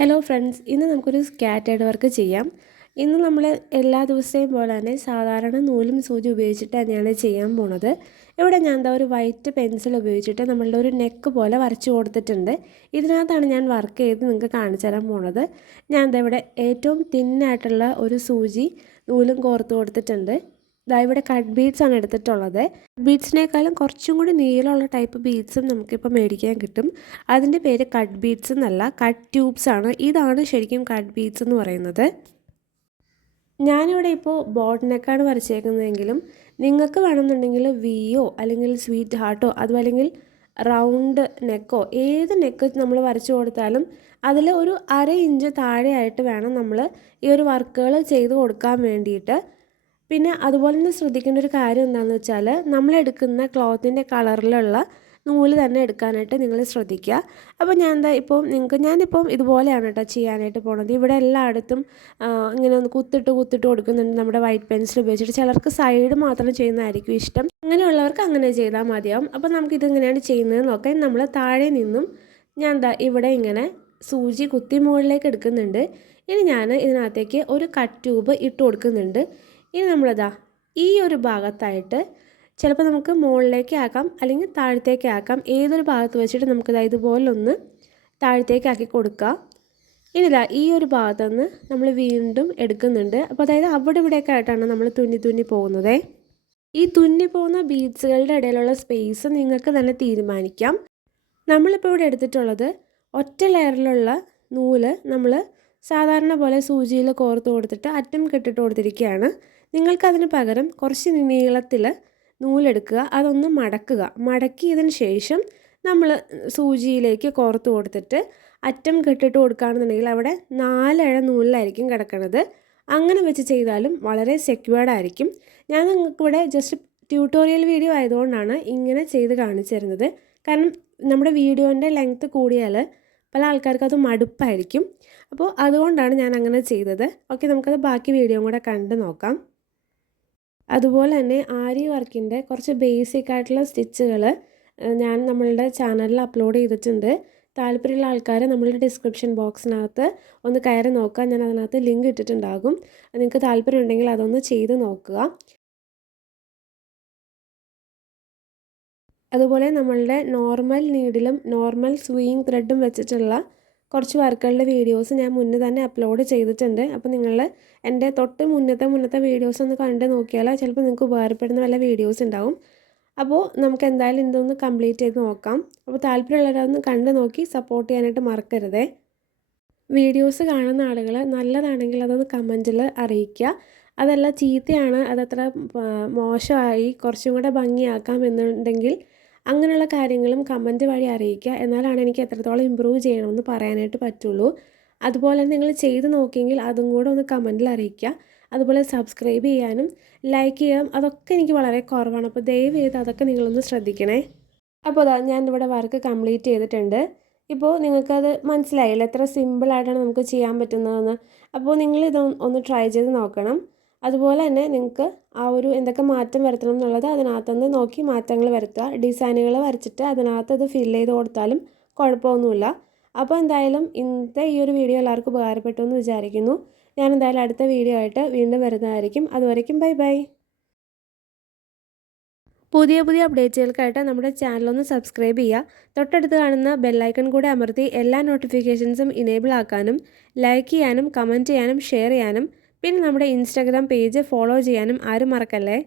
Hello friends ഇന്ന് നമുക്കൊരു scattered work ചെയ്യാം. ഇന്ന് നമ്മൾ എല്ലാ ദിവസത്തെയും പോലെ തന്നെ സാധാരണ നൂലും സൂചി ഉപയോഗിച്ചിട്ട് തന്നെയാണ് ചെയ്യാൻ പോണത്. ഇവിടെ ഞാൻ എന്താ ഒരു വൈറ്റ് പെൻസിൽ ഉപയോഗിച്ചിട്ട് നമ്മളുടെ ഒരു നെക്ക് പോലെ വരച്ചു കൊടുത്തിട്ടുണ്ട്. ഇതിനകത്താണ് ഞാൻ വർക്ക് ചെയ്ത് നിങ്ങൾക്ക് കാണിച്ചു തരാൻ പോണത്. ഞാൻ എന്താ ഇവിടെ ഏറ്റവും തിന്നായിട്ടുള്ള ഒരു സൂചി നൂലും കോർത്ത് കൊടുത്തിട്ടുണ്ട്. ഇതാ ഇവിടെ കട്ട് ബീഡ്സ് ആണ് എടുത്തിട്ടുള്ളത്. ബീഡ്സിനേക്കാളും കുറച്ചും കൂടി നീളമുള്ള ടൈപ്പ് ബീഡ്സും നമുക്കിപ്പോൾ മേടിക്കാൻ കിട്ടും. അതിന്റെ പേര് കട്ട് ബീഡ്സ് എന്നല്ല കട്ട് ട്യൂബ്സ് ആണ്. ഇതാണ് ശരിക്കും കട്ട് ബീഡ്സ് എന്ന് പറയുന്നത്. ഞാനിവിടെ ഇപ്പോൾ ബോട്ട് നെക്കാണ് വരച്ചേക്കുന്നതെങ്കിലും നിങ്ങൾക്ക് വേണമെന്നുണ്ടെങ്കിൽ വിയോ അല്ലെങ്കിൽ സ്വീറ്റ് ഹാർട്ടോ അതും അല്ലെങ്കിൽ റൗണ്ട് നെക്കോ ഏത് നെക്ക് നമ്മൾ വരച്ചു കൊടുത്താലും അതിൽ ഒരു അര ഇഞ്ച് താഴെയായിട്ട് വേണം നമ്മൾ ഈ ഒരു വർക്കുകൾ ചെയ്ത് കൊടുക്കാൻ വേണ്ടിയിട്ട്. പിന്നെ അതുപോലെ തന്നെ ശ്രദ്ധിക്കേണ്ട ഒരു കാര്യം എന്താണെന്ന് വെച്ചാൽ നമ്മൾ എടുക്കുന്ന ക്ലോത്തിന്റെ കളറിലുള്ള നൂൽ തന്നെ എടുക്കാനായിട്ട് നിങ്ങൾ ശ്രദ്ധിക്കുക. അപ്പോൾ ഞാൻ എന്താ ഇപ്പോൾ നിങ്ങൾക്ക് ഞാനിപ്പം ഇതുപോലെയാണ് കേട്ടോ ചെയ്യാനായിട്ട് പോണത്. ഇവിടെ എല്ലായിടത്തും ഇങ്ങനെ ഒന്ന് കുത്തിട്ട് കുത്തിട്ട് കൊടുക്കുന്നുണ്ട് നമ്മുടെ വൈറ്റ് പെൻസിൽ ഉപയോഗിച്ചിട്ട്. ചിലർക്ക് സൈഡ് മാത്രം ചെയ്യുന്നതായിരിക്കും ഇഷ്ടം. അങ്ങനെയുള്ളവർക്ക് അങ്ങനെ ചെയ്താൽ മതിയാവും. അപ്പോൾ നമുക്കിതെങ്ങനെയാണ് ചെയ്യുന്നത് നോക്കാം. നമ്മൾ താഴെ നിന്നും ഞാൻ എന്താ ഇവിടെ ഇങ്ങനെ സൂചി കുത്തി മുകളിലേക്ക് എടുക്കുന്നുണ്ട്. ഇനി ഞാൻ ഇതിനകത്തേക്ക് ഒരു കട്ട് ട്യൂബ് ഇട്ട് കൊടുക്കുന്നുണ്ട്. ഇനി നമ്മളിതാ ഈ ഒരു ഭാഗത്തായിട്ട് ചിലപ്പോൾ നമുക്ക് മുകളിലേക്ക് ആക്കാം അല്ലെങ്കിൽ താഴത്തേക്ക് ആക്കാം. ഏതൊരു ഭാഗത്ത് വെച്ചിട്ട് നമുക്കിതാ ഇതുപോലൊന്ന് താഴത്തേക്ക് ആക്കി കൊടുക്കുക ഇനിതാ ഈ ഒരു ഭാഗത്തു നിന്ന് നമ്മൾ വീണ്ടും എടുക്കുന്നുണ്ട്. അപ്പോൾ അതായത് അവിടെ ഇവിടെയൊക്കെ ആയിട്ടാണ് നമ്മൾ തുന്നി തുന്നി പോകുന്നത്. ഈ തുന്നി പോകുന്ന ബീഡ്സുകളുടെ ഇടയിലുള്ള സ്പേസ് നിങ്ങൾക്ക് തന്നെ തീരുമാനിക്കാം. നമ്മളിപ്പോൾ ഇവിടെ എടുത്തിട്ടുള്ളത് ഒറ്റ ലെയറിലുള്ള നൂൽ നമ്മൾ സാധാരണ പോലെ സൂചിയിൽ കോർത്ത് കൊടുത്തിട്ട് അറ്റം കെട്ടിട്ട് കൊടുത്തിരിക്കുകയാണ്. നിങ്ങൾക്കതിന് പകരം കുറച്ച് നീളത്തിൽ നൂലെടുക്കുക. അതൊന്ന് മടക്കുക. മടക്കിയതിന് ശേഷം നമ്മൾ സൂചിയിലേക്ക് കോർത്ത് കൊടുത്തിട്ട് അറ്റം കെട്ടിട്ട് കൊടുക്കുകയാണെന്നുണ്ടെങ്കിൽ അവിടെ നാലഴ നൂലിലായിരിക്കും കിടക്കുന്നത് അങ്ങനെ വെച്ച് ചെയ്താലും വളരെ സെക്യൂർഡ് ആയിരിക്കും. ഞാൻ നിങ്ങൾക്കിവിടെ ജസ്റ്റ് ട്യൂട്ടോറിയൽ വീഡിയോ ആയതുകൊണ്ടാണ് ഇങ്ങനെ ചെയ്ത് കാണിച്ചു തരുന്നത്. കാരണം നമ്മുടെ വീഡിയോന്റെ ലെങ്ത്ത് കൂടിയാൽ പല ആൾക്കാർക്കും അത് മടുപ്പായിരിക്കും. അപ്പോൾ അതുകൊണ്ടാണ് ഞാൻ അങ്ങനെ ചെയ്തത്. ഓക്കെ നമുക്കത് ബാക്കി വീഡിയോ കൂടെ കണ്ട് നോക്കാം. അതുപോലെ തന്നെ ആരി വർക്കിന്റെ കുറച്ച് ബേസിക് ആയിട്ടുള്ള സ്റ്റിച്ചുകൾ ഞാൻ നമ്മളുടെ ചാനലിൽ അപ്ലോഡ് ചെയ്തിട്ടുണ്ട്. താല്പര്യമുള്ള ആൾക്കാർ നമ്മളുടെ ഡിസ്ക്രിപ്ഷൻ ബോക്സിനകത്ത് ഒന്ന് കയറി നോക്കുക. ഞാൻ അതിനകത്ത് ലിങ്ക് ഇട്ടിട്ടുണ്ടാകും. നിങ്ങൾക്ക് താല്പര്യം ഉണ്ടെങ്കിൽ അതൊന്ന് ചെയ്ത് നോക്കുക. അതുപോലെ നമ്മളുടെ നോർമൽ നീഡിലും നോർമൽ സ്വീയിങ് ത്രെഡും വെച്ചിട്ടുള്ള കുറച്ച് വർക്കുകളുടെ വീഡിയോസ് ഞാൻ മുന്നേ തന്നെ അപ്ലോഡ് ചെയ്തിട്ടുണ്ട്. അപ്പോൾ നിങ്ങൾ എന്റെ തൊട്ട് മുന്നത്തെ മുന്നത്തെ വീഡിയോസ് ഒന്ന് കണ്ട് നോക്കിയാൽ ചിലപ്പോൾ നിങ്ങൾക്ക് ഉപകാരപ്പെടുന്ന വല്ല വീഡിയോസ് ഉണ്ടാവും. അപ്പോൾ നമുക്ക് എന്തായാലും ഇതൊന്ന് കംപ്ലീറ്റ് ചെയ്ത് നോക്കാം. അപ്പോൾ താല്പര്യമുള്ളവരൊന്ന് കണ്ട് നോക്കി സപ്പോർട്ട് ചെയ്യാനായിട്ട് മറക്കരുതേ. വീഡിയോസ് കാണുന്ന ആളുകൾ നല്ലതാണെങ്കിൽ അതൊന്ന് കമന്റിൽ അറിയിക്കുക. അതല്ല ചീത്തയാണ് അതത്ര മോശമായി കുറച്ചും കൂടെ ഭംഗിയാക്കാം എന്നുണ്ടെങ്കിൽ അങ്ങനെയുള്ള കാര്യങ്ങളും കമന്റ് വഴി അറിയിക്കുക. എന്നാലാണ് എനിക്ക് എത്രത്തോളം ഇമ്പ്രൂവ് ചെയ്യണമെന്ന് പറയാനായിട്ട് പറ്റുള്ളൂ. അതുപോലെ നിങ്ങൾ ചെയ്ത് നോക്കിയെങ്കിൽ അതും കൂടെ ഒന്ന് കമന്റിൽ അറിയിക്കുക. അതുപോലെ സബ്സ്ക്രൈബ് ചെയ്യാനും ലൈക്ക് ചെയ്യാം അതൊക്കെ എനിക്ക് വളരെ കുറവാണ്. അപ്പോൾ ദയവ് ചെയ്ത് അതൊക്കെ നിങ്ങളൊന്ന് ശ്രദ്ധിക്കണേ. അപ്പോൾ അതാ ഞാൻ ഇവിടെ വർക്ക് കംപ്ലീറ്റ് ചെയ്തിട്ടുണ്ട്. ഇപ്പോൾ നിങ്ങൾക്കത് മനസ്സിലായില്ല? എത്ര സിമ്പിളായിട്ടാണ് നമുക്ക് ചെയ്യാൻ പറ്റുന്നതെന്ന്. അപ്പോൾ നിങ്ങളിതൊന്ന് ഒന്ന് ട്രൈ ചെയ്ത് നോക്കണം. അതുപോലെ തന്നെ നിങ്ങൾക്ക് ആ ഒരു എന്തൊക്കെ മാറ്റം വരുത്തണം എന്നുള്ളത് അതിനകത്തുനിന്ന് നോക്കി മാറ്റങ്ങൾ വരുത്തുക. ഡിസൈനുകൾ വരച്ചിട്ട് അതിനകത്ത് അത് ഫില്ല് ചെയ്ത് കൊടുത്താലും കുഴപ്പമൊന്നുമില്ല. അപ്പോൾ എന്തായാലും ഇന്നത്തെ ഈ ഒരു വീഡിയോ എല്ലാവർക്കും ഉപകാരപ്പെട്ടു എന്ന് വിചാരിക്കുന്നു. ഞാൻ എന്തായാലും അടുത്ത വീഡിയോ ആയിട്ട് വീണ്ടും വരുന്നതായിരിക്കും. അതുവരയ്ക്കും ബൈ ബൈ. പുതിയ പുതിയ അപ്ഡേറ്റുകൾക്കായിട്ട് നമ്മുടെ ചാനലൊന്ന് സബ്സ്ക്രൈബ് ചെയ്യുക. തൊട്ടടുത്ത് കാണുന്ന ബെല്ലൈക്കൺ കൂടെ അമർത്തി എല്ലാ നോട്ടിഫിക്കേഷൻസും ഇനേബിൾ ആക്കാനും ലൈക്ക് ചെയ്യാനും കമന്റ് ചെയ്യാനും ഷെയർ ചെയ്യാനും പിന്നെ നമ്മുടെ ഇൻസ്റ്റാഗ്രാം പേജ് ഫോളോ ചെയ്യാനും ആരും മറക്കല്ലേ?